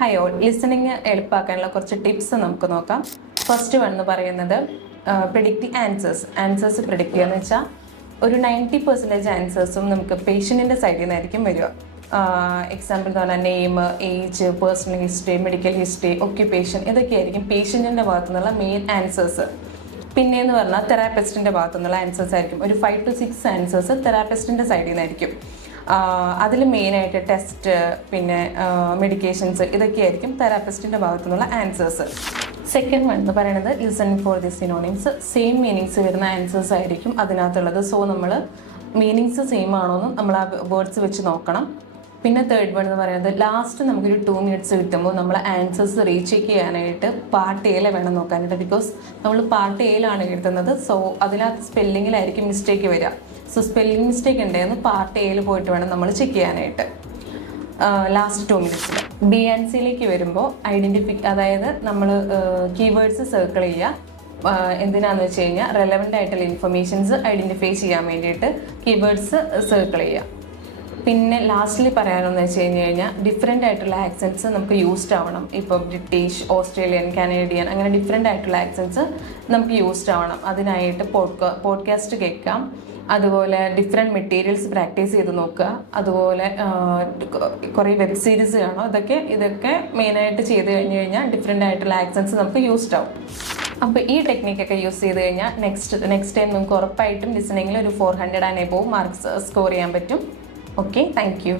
Hi all listening എളുപ്പമാക്കാനുള്ള കുറച്ച് tips നമുക്ക് നോക്കാം. ഫസ്റ്റ് വൺ എന്ന് പറയുന്നത് പ്രിഡിക്റ്റ് ആൻസേഴ്സ് പ്രിഡിക്റ്റ് ചെയ്യുക എന്ന് വെച്ചാൽ ഒരു 90% ആൻസേഴ്സും നമുക്ക് പേഷ്യൻറ്റിൻ്റെ സൈഡിൽ നിന്നായിരിക്കും വരിക. എക്സാമ്പിൾ എന്ന് പറഞ്ഞാൽ name, age, personal history, medical history, occupation, ഇതൊക്കെയായിരിക്കും പേഷ്യൻറ്റിൻ്റെ ഭാഗത്തു നിന്നുള്ള മെയിൻ ആൻസേഴ്സ്. പിന്നെയെന്ന് പറഞ്ഞാൽ തെറാപ്പിസ്റ്റിൻ്റെ ഭാഗത്തു നിന്നുള്ള ആൻസേഴ്സ് ആയിരിക്കും. ഒരു 5 to 6 ആൻസേഴ്സ് തെറാപ്പിസ്റ്റിൻ്റെ സൈഡിൽ നിന്നായിരിക്കും. അതിൽ മെയിനായിട്ട് ടെസ്റ്റ്, പിന്നെ മെഡിക്കേഷൻസ്, ഇതൊക്കെയായിരിക്കും തെറാപ്പിസ്റ്റിൻ്റെ ഭാഗത്തു നിന്നുള്ള ആൻസേഴ്സ്. സെക്കൻഡ് വൺ എന്ന് പറയുന്നത് listening for the synonyms. Same meanings വരുന്ന ആൻസേഴ്സ് ആയിരിക്കും അതിനകത്തുള്ളത്. സോ നമ്മൾ മീനിങ്സ് സെയിം ആണോ എന്ന് നമ്മൾ ആ വേർഡ്സ് വെച്ച് നോക്കണം. പിന്നെ തേർഡ് വൺ എന്ന് പറയുന്നത് ലാസ്റ്റ് നമുക്കൊരു 2 minutes കിട്ടുമ്പോൾ നമ്മൾ ആൻസേഴ്സ് റീചെക്ക് ചെയ്യാനായിട്ട് പാർട്ട് എയിലെ വേണം നോക്കാനായിട്ട്. ബിക്കോസ് നമ്മൾ പാർട്ട് എയിലാണ് എഴുതുന്നത്. സോ അതിനകത്ത് സ്പെല്ലിങ്ങിലായിരിക്കും മിസ്റ്റേക്ക് വരിക. സോ സ്പെല്ലിംഗ് മിസ്റ്റേക്ക് ഉണ്ടെന്ന് പാർട്ട് എയിൽ പോയിട്ട് വേണം നമ്മൾ ചെക്ക് ചെയ്യാനായിട്ട് ലാസ്റ്റ് 2 minutes. ബി ആൻഡ് സിയിലേക്ക് വരുമ്പോൾ അതായത് നമ്മൾ കീവേഡ്സ് സർക്കിൾ ചെയ്യുക. എന്തിനാന്ന് വെച്ച് കഴിഞ്ഞാൽ റെലവൻ്റ് ആയിട്ടുള്ള ഇൻഫർമേഷൻസ് ഐഡൻറ്റിഫൈ ചെയ്യാൻ വേണ്ടിയിട്ട് കീവേഡ്സ് സർക്കിൾ ചെയ്യുക. പിന്നെ ലാസ്റ്റ്ലി പറയാനെന്ന് വെച്ച് കഴിഞ്ഞാൽ ഡിഫറെൻ്റ് ആയിട്ടുള്ള ആക്സെൻറ്റ്സ് നമുക്ക് യൂസ്ഡ് ആവണം. ഇപ്പോൾ ബ്രിട്ടീഷ്, ഓസ്ട്രേലിയൻ, കനേഡിയൻ, അങ്ങനെ ഡിഫറെൻ്റ് ആയിട്ടുള്ള ആക്സെൻറ്റ്സ് നമുക്ക് യൂസ്ഡ് ആവണം. അതിനായിട്ട് പോഡ്കാസ്റ്റ് കേൾക്കാം. അതുപോലെ ഡിഫറെൻറ്റ് മെറ്റീരിയൽസ് പ്രാക്ടീസ് ചെയ്ത് നോക്കുക. അതുപോലെ കുറേ വെബ് സീരീസ് കാണും. ഇതൊക്കെ മെയിനായിട്ട് ചെയ്ത് കഴിഞ്ഞാൽ ഡിഫറെൻ്റ് ആയിട്ടുള്ള ആക്സെൻറ്റ്സ് നമുക്ക് യൂസ്ഡ് ആവും. അപ്പോൾ ഈ ടെക്നിക്കൊക്കെ യൂസ് ചെയ്ത് കഴിഞ്ഞാൽ നെക്സ്റ്റ് ടൈം നമുക്ക് ഉറപ്പായിട്ടും ലിസണിങ്ങിൽ ഒരു 400 and above മാർക്സ് സ്കോർ ചെയ്യാൻ പറ്റും. Okay, thank you.